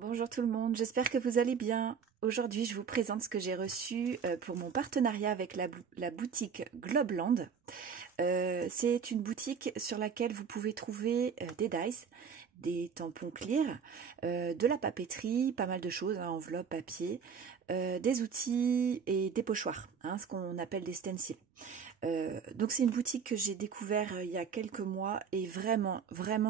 Bonjour tout le monde, j'espère que vous allez bien. Aujourd'hui, je vous présente ce que j'ai reçu pour mon partenariat avec la boutique Globland. C'est une boutique sur laquelle vous pouvez trouver des dice, des tampons clear, de la papeterie, pas mal de choses, hein, enveloppes, papier, des outils et des pochoirs, hein, ce qu'on appelle des stencils. Donc c'est une boutique que j'ai découvert il y a quelques mois et vraiment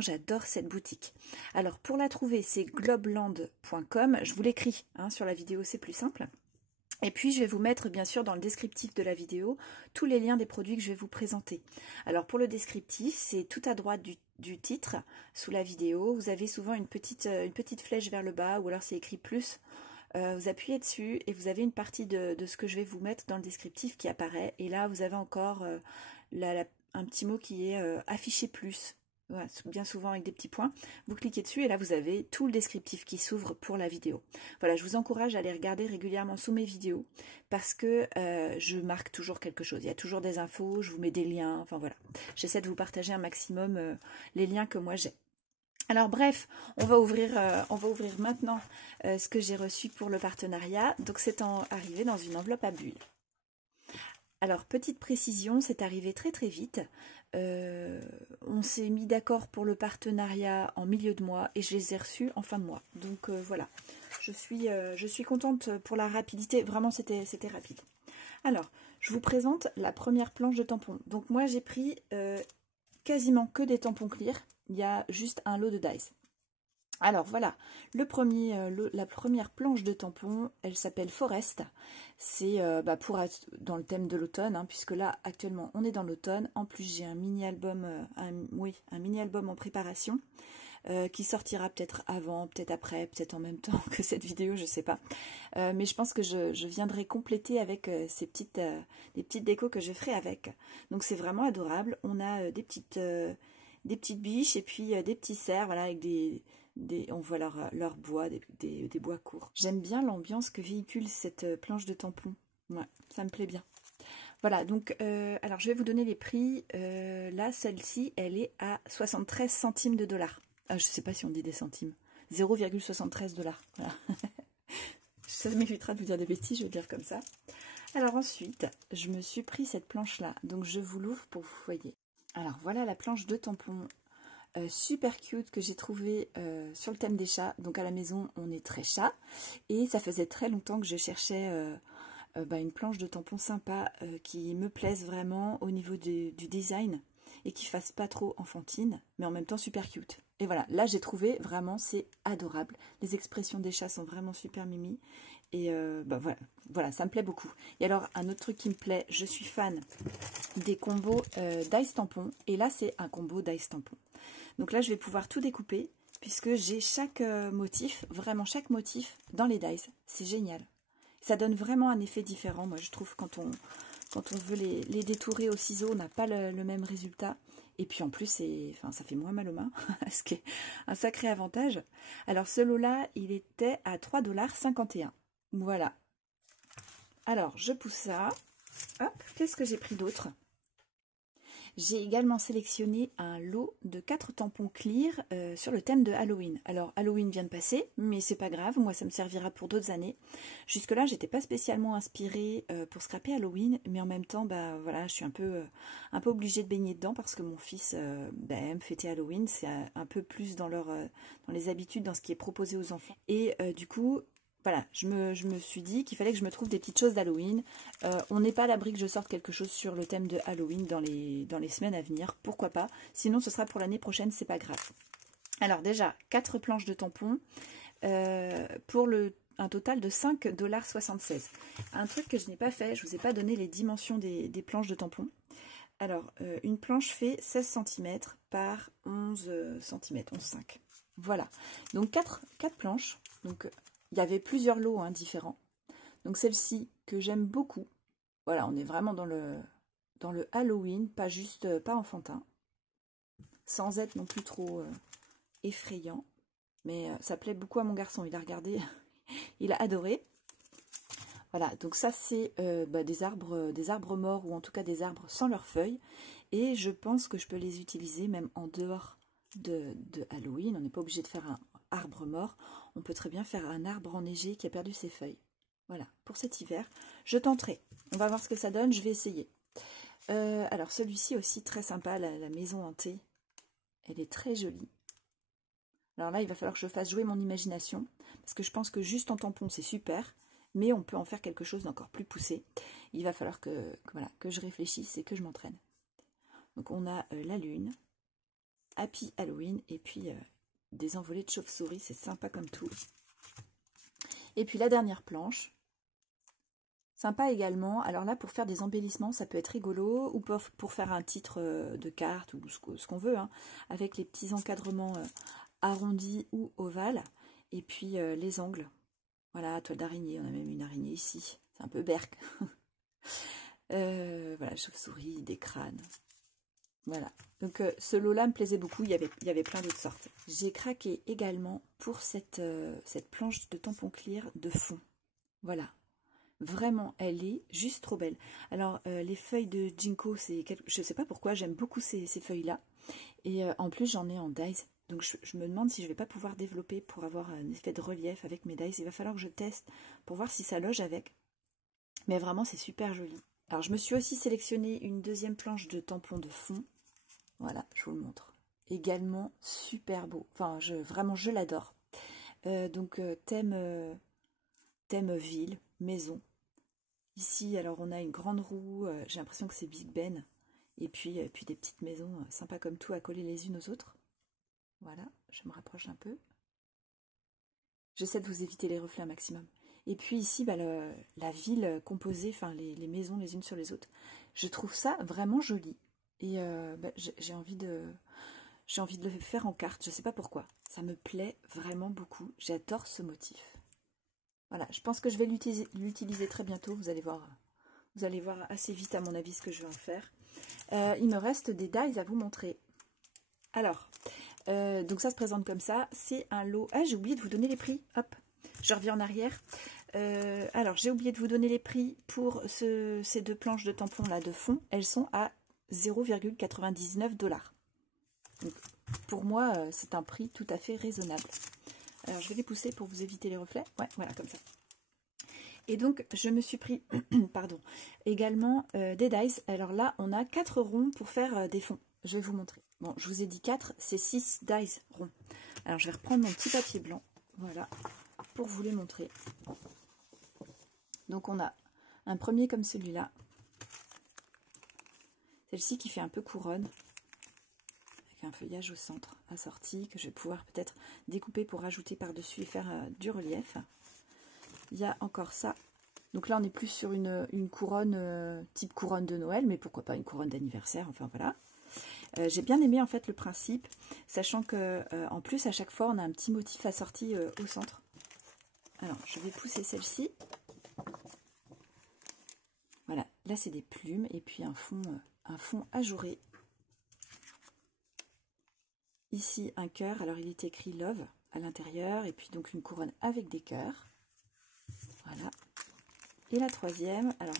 j'adore cette boutique. Alors pour la trouver, c'est globland.com, je vous l'écris hein, sur la vidéo, c'est plus simple. Et puis je vais vous mettre bien sûr dans le descriptif de la vidéo tous les liens des produits que je vais vous présenter. Alors pour le descriptif, c'est tout à droite du titre sous la vidéo. Vous avez souvent une petite flèche vers le bas ou alors c'est écrit plus. Vous appuyez dessus et vous avez une partie de ce que je vais vous mettre dans le descriptif qui apparaît. Et là, vous avez encore un petit mot qui est affiché plus. Voilà, bien souvent avec des petits points. Vous cliquez dessus et là, vous avez tout le descriptif qui s'ouvre pour la vidéo. Voilà, je vous encourage à aller regarder régulièrement sous mes vidéos parce que je marque toujours quelque chose. Il y a toujours des infos, je vous mets des liens. Enfin voilà, j'essaie de vous partager un maximum les liens que moi j'ai. Alors bref, on va ouvrir maintenant ce que j'ai reçu pour le partenariat. Donc c'est arrivé dans une enveloppe à bulles. Alors petite précision, c'est arrivé très vite. On s'est mis d'accord pour le partenariat en milieu de mois et je les ai reçus en fin de mois. Donc voilà, je suis contente pour la rapidité. Vraiment c'était rapide. Alors, je vous présente la première planche de tampons. Donc moi j'ai pris quasiment que des tampons clear. Il y a juste un lot de dice. Alors voilà, la première planche de tampon, elle s'appelle Forest. C'est pour être dans le thème de l'automne, hein, puisque là actuellement on est dans l'automne. En plus j'ai un mini-album en préparation qui sortira peut-être avant, peut-être après, peut-être en même temps que cette vidéo, je sais pas. Mais je pense que je viendrai compléter avec des petites décos que je ferai avec. Donc c'est vraiment adorable. On a des petites biches et puis des petits cerfs, voilà, avec on voit leur bois, des bois courts. J'aime bien l'ambiance que véhicule cette planche de tampon. Ouais, ça me plaît bien. Voilà, donc, alors je vais vous donner les prix. Là, celle-ci, elle est à 73 centimes de dollars. Ah, je ne sais pas si on dit des centimes. 0,73 dollars. Voilà. Ça m'évitera de vous dire des bêtises, je vais dire comme ça. Alors ensuite, je me suis pris cette planche-là. Donc, je vous l'ouvre pour que vous voyez. Alors, voilà la planche de tampon super cute que j'ai trouvée sur le thème des chats. Donc, à la maison, on est très chat. Et ça faisait très longtemps que je cherchais une planche de tampon sympa qui me plaise vraiment au niveau du design et qui fasse pas trop enfantine, mais en même temps super cute. Et voilà, là j'ai trouvé, vraiment c'est adorable. Les expressions des chats sont vraiment super mimi. Et voilà, ça me plaît beaucoup. Et alors, un autre truc qui me plaît, je suis fan des combos dice tampon. Et là, c'est un combo dice tampon. Donc là, je vais pouvoir tout découper, puisque j'ai chaque motif, vraiment chaque motif dans les dice. C'est génial. Ça donne vraiment un effet différent, moi je trouve, quand on veut les détourer au ciseau, on n'a pas le même résultat. Et puis en plus, ça fait moins mal aux mains, ce qui est un sacré avantage. Alors ce lot-là, il était à 3,51 $. Voilà. Alors, je pousse ça. Hop, qu'est-ce que j'ai pris d'autre? J'ai également sélectionné un lot de 4 tampons clear sur le thème de Halloween. Alors Halloween vient de passer, mais c'est pas grave, moi ça me servira pour d'autres années. Jusque là j'étais pas spécialement inspirée pour scraper Halloween, mais en même temps voilà, je suis un peu obligée de baigner dedans parce que mon fils aime fêter Halloween, c'est un peu plus dans les habitudes, dans ce qui est proposé aux enfants. Et du coup, voilà, je me suis dit qu'il fallait que je me trouve des petites choses d'Halloween. On n'est pas à l'abri que je sorte quelque chose sur le thème de Halloween dans les semaines à venir. Pourquoi pas? Sinon, ce sera pour l'année prochaine, c'est pas grave. Alors déjà, 4 planches de tampons pour un total de 5,76 $. Un truc que je n'ai pas fait, je ne vous ai pas donné les dimensions des planches de tampons. Alors, une planche fait 16 cm par 11 cm, 11,5. Voilà, donc 4 planches. Donc, il y avait plusieurs lots différents. Donc celle-ci que j'aime beaucoup. Voilà, on est vraiment dans le Halloween, pas enfantin. Sans être non plus trop effrayant. Mais ça plaît beaucoup à mon garçon. Il a regardé, il a adoré. Voilà, donc ça c'est des arbres morts ou en tout cas des arbres sans leurs feuilles. Et je pense que je peux les utiliser même en dehors de Halloween. On n'est pas obligé de faire un arbre mort. on peut très bien faire un arbre enneigé qui a perdu ses feuilles. Voilà, pour cet hiver, je tenterai. On va voir ce que ça donne, je vais essayer. Alors celui-ci aussi très sympa, la maison hantée. Elle est très jolie. Alors là, il va falloir que je fasse jouer mon imagination, parce que je pense que juste en tampon, c'est super, mais on peut en faire quelque chose d'encore plus poussé. Il va falloir voilà, que je réfléchisse et que je m'entraîne. Donc on a la lune, Happy Halloween, et puis des envolées de chauve-souris, c'est sympa comme tout. Et puis la dernière planche, sympa également. Alors là, pour faire des embellissements, ça peut être rigolo, ou pour faire un titre de carte, ou ce qu'on veut, hein, avec les petits encadrements arrondis ou ovales, et puis les angles. Voilà, toile d'araignée, on a même une araignée ici, c'est un peu berk. Voilà, chauve-souris, des crânes. Voilà, donc ce lot-là me plaisait beaucoup, il y avait plein d'autres sortes. J'ai craqué également pour cette planche de tampon clear de fond. Voilà, vraiment, elle est juste trop belle. Alors, les feuilles de Ginkgo, je ne sais pas pourquoi, j'aime beaucoup ces feuilles-là. Et en plus, j'en ai en dies. Donc, je me demande si je ne vais pas pouvoir développer pour avoir un effet de relief avec mes dies. Il va falloir que je teste pour voir si ça loge avec. Mais vraiment, c'est super joli. Alors, je me suis aussi sélectionné une deuxième planche de tampon de fond. Voilà, je vous le montre. Également super beau. Enfin, vraiment, je l'adore. Donc, thème ville, maison. Ici, alors, on a une grande roue. J'ai l'impression que c'est Big Ben. Et puis des petites maisons sympas comme tout à coller les unes aux autres. Voilà, je me rapproche un peu. J'essaie de vous éviter les reflets un maximum. Et puis ici, bah, la ville composée, enfin les maisons les unes sur les autres. Je trouve ça vraiment joli. Et bah, j'ai envie de le faire en carte. Je ne sais pas pourquoi. Ça me plaît vraiment beaucoup. J'adore ce motif. Voilà, je pense que je vais l'utiliser très bientôt. Vous allez voir assez vite à mon avis ce que je vais en faire. Il me reste des dies à vous montrer. Alors, donc ça se présente comme ça. C'est un lot. Ah, j'ai oublié de vous donner les prix. Hop, je reviens en arrière. Alors, j'ai oublié de vous donner les prix pour ces deux planches de tampons là de fond. Elles sont à 0,99 $. Donc, pour moi, c'est un prix tout à fait raisonnable. Alors, je vais les pousser pour vous éviter les reflets. Ouais, voilà, comme ça. Et donc, je me suis pris, pardon, également des dies. Alors là, on a 4 ronds pour faire des fonds. Je vais vous montrer. Bon, je vous ai dit 4, c'est 6 dies ronds. Alors, je vais reprendre mon petit papier blanc, voilà, pour vous les montrer. Donc, on a un premier comme celui-là. Celle-ci qui fait un peu couronne, avec un feuillage au centre assorti, que je vais pouvoir peut-être découper pour rajouter par-dessus et faire du relief. Il y a encore ça. Donc là, on est plus sur une couronne, type couronne de Noël, mais pourquoi pas une couronne d'anniversaire, enfin voilà. J'ai bien aimé en fait le principe, sachant que en plus, à chaque fois, on a un petit motif assorti au centre. Alors, je vais pousser celle-ci. Voilà, là, c'est des plumes et puis un fond ajouré. Ici, un cœur. Alors, il est écrit Love à l'intérieur et puis donc une couronne avec des cœurs. Voilà. Et la troisième, alors,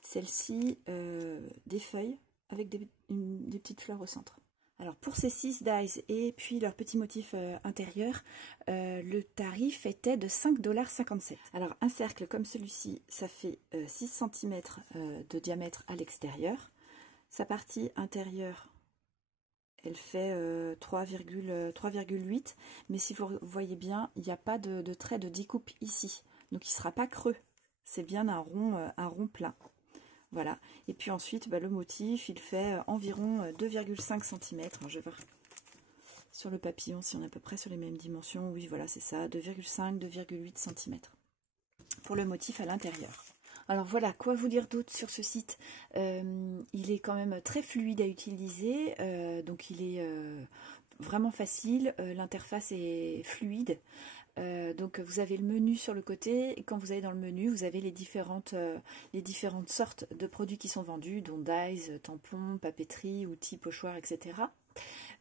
celle-ci, des feuilles avec des petites fleurs au centre. Alors, pour ces 6 dies et puis leur petit motif intérieur, le tarif était de 5,57 $. Alors, un cercle comme celui-ci, ça fait 6 cm de diamètre à l'extérieur. Sa partie intérieure, elle fait 3,8, mais si vous voyez bien, il n'y a pas de trait de découpe ici. Donc, il ne sera pas creux. C'est bien un rond plat. Voilà. Et puis ensuite, bah, le motif, il fait environ 2,5 cm. Alors, je vais voir sur le papillon si on est à peu près sur les mêmes dimensions. Oui, voilà, c'est ça, 2,5, 2,8 cm pour le motif à l'intérieur. Alors voilà, quoi vous dire d'autre sur ce site? Il est quand même très fluide à utiliser, donc il est vraiment facile, l'interface est fluide. Donc vous avez le menu sur le côté et quand vous allez dans le menu vous avez les différentes sortes de produits qui sont vendus, dont dies, tampons, papeterie, outils, pochoirs, etc.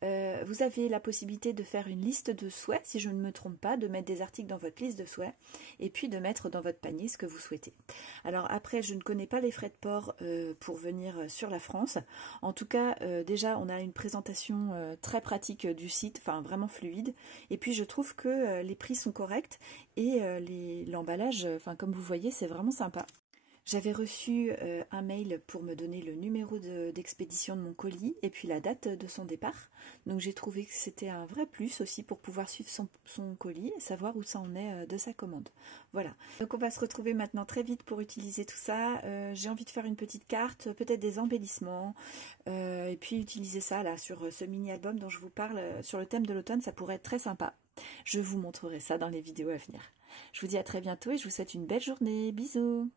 Vous avez la possibilité de faire une liste de souhaits, si je ne me trompe pas, de mettre des articles dans votre liste de souhaits et puis de mettre dans votre panier ce que vous souhaitez. Alors après, je ne connais pas les frais de port pour venir sur la France. En tout cas, déjà, on a une présentation très pratique du site, enfin vraiment fluide. Et puis, je trouve que les prix sont corrects et l'emballage, enfin comme vous voyez, c'est vraiment sympa. J'avais reçu un mail pour me donner le numéro d'expédition de mon colis et puis la date de son départ. Donc j'ai trouvé que c'était un vrai plus aussi pour pouvoir suivre son colis et savoir où ça en est de sa commande. Voilà. Donc on va se retrouver maintenant très vite pour utiliser tout ça. J'ai envie de faire une petite carte, peut-être des embellissements et puis utiliser ça là sur ce mini-album dont je vous parle sur le thème de l'automne. Ça pourrait être très sympa. Je vous montrerai ça dans les vidéos à venir. Je vous dis à très bientôt et je vous souhaite une belle journée. Bisous!